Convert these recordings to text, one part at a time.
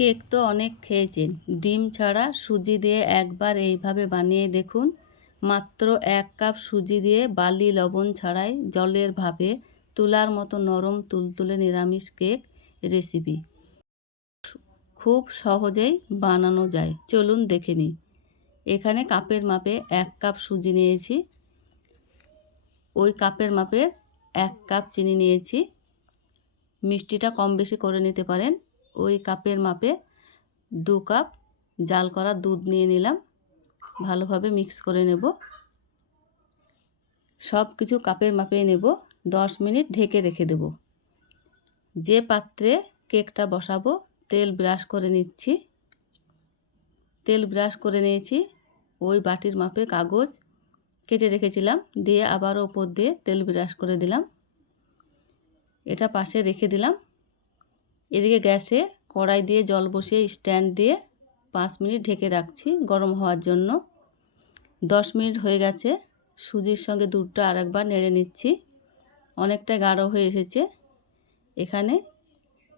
Cake তো অনেক খেয়েছেন, ডিম ছাড়া সুজি দিয়ে একবার এইভাবে বানিয়ে দেখুন। মাত্র 1 কাপ সুজি দিয়ে বালি লবণ ছাড়াই জলের ভাপে তুলার মতো নরম তুলতুলে নিরামিষ কেক রেসিপি খুব সহজেই বানানো যায়। চলুন দেখে নিই। এখানে কাপের মাপে 1 কাপ সুজি নিয়েছি, ওই কাপের মাপে 1 কাপ চিনি নিয়েছি। মিষ্টিটা কম বেশি করে নিতে পারেন। ওই কাপের মাপে 2 কাপ জাল করা দুধ নিয়ে নিলাম। ভালোভাবে মিক্স করে নেব। সব কিছু কাপের মাপে নেব। 10 মিনিট ঢেকে রেখে দেব। যে পাত্রে কেকটা বসাবো তেল ব্রাশ করে নিচ্ছি। তেল ব্রাশ করে নিয়েছি। ওই বাটির মাপে কাগজ কেটে রেখেছিলাম, দিয়ে আবারও উপর দিয়ে তেল ব্রাশ করে দিলাম। এটা পাশে রেখে দিলাম। এদিকে গ্যাসে কড়াই দিয়ে জল বসিয়ে স্ট্যান্ড দিয়ে 5 মিনিট ঢেকে রাখছি গরম হওয়ার জন্য। 10 মিনিট হয়ে গেছে। সুজির সঙ্গে দুধটা আরেকবার নেড়ে নিচ্ছি। অনেকটা গাঢ় হয়ে এসেছে। এখানে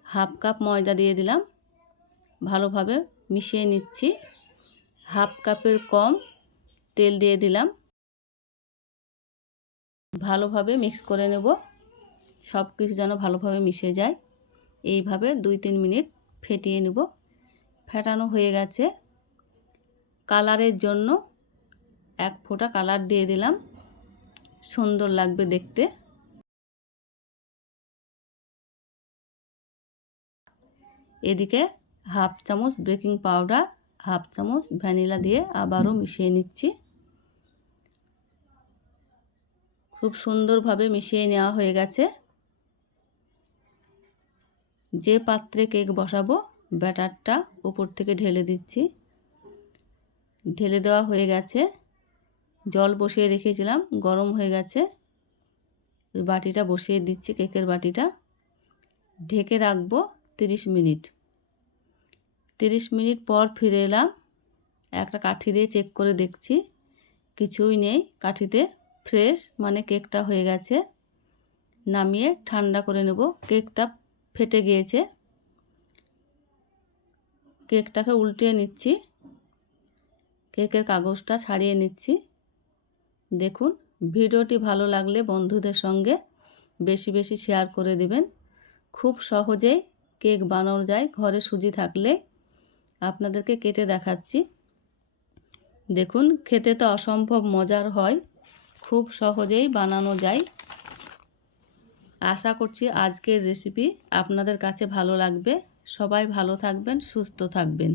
হাফ কাপ ময়দা দিয়ে দিলাম। ভালোভাবে মিশিয়ে নিচ্ছি। হাফ কাপের কম তেল দিয়ে দিলাম। ভালোভাবে মিক্স করে নেব। সব কিছু যেন ভালোভাবে মিশে যায়। এইভাবে 2-3 মিনিট ফেটিয়ে নেব। ফেটানো হয়ে গেছে। কালারের জন্য 1 ফোঁটা কালার দিয়ে দিলাম, সুন্দর লাগবে দেখতে। এদিকে হাফ চামচ বেকিং পাউডার, হাফ চামচ ভ্যানিলা দিয়ে আবারও মিশিয়ে নিচ্ছি। খুব সুন্দরভাবে মিশিয়ে নেওয়া হয়ে গেছে। যে পাত্রে কেক বসাবো ব্যাটারটা উপর থেকে ঢেলে দিচ্ছি। ঢেলে দেওয়া হয়ে গেছে। জল বসিয়ে রেখেছিলাম, গরম হয়ে গেছে। ওই বাটিটা বসিয়ে দিচ্ছি, কেকের বাটিটা। ঢেকে রাখবো 30 মিনিট। 30 মিনিট পর ফিরে এলাম। একটা কাঠি দিয়ে চেক করে দেখছি, কিছুই নেই কাঠিতে। ফ্রেশ মানে কেকটা হয়ে গেছে। নামিয়ে ঠান্ডা করে নেব। কেকটা ফেটে গিয়েছে। কেকটাকে উল্টিয়ে নিচ্ছি। কেকের কাগজটা ছাড়িয়ে নিচ্ছি। দেখুন, ভিডিওটি ভালো লাগলে বন্ধুদের সঙ্গে বেশি বেশি শেয়ার করে দিবেন। খুব সহজেই কেক বানানো যায় ঘরে সুজি থাকলে। আপনাদেরকে কেটে দেখাচ্ছি। দেখুন, খেতে তো অসম্ভব মজার হয়। খুব সহজেই বানানো যায়। আশা করছি আজকের রেসিপি আপনাদের কাছে ভালো লাগবে। সবাই ভালো থাকবেন, সুস্থ থাকবেন।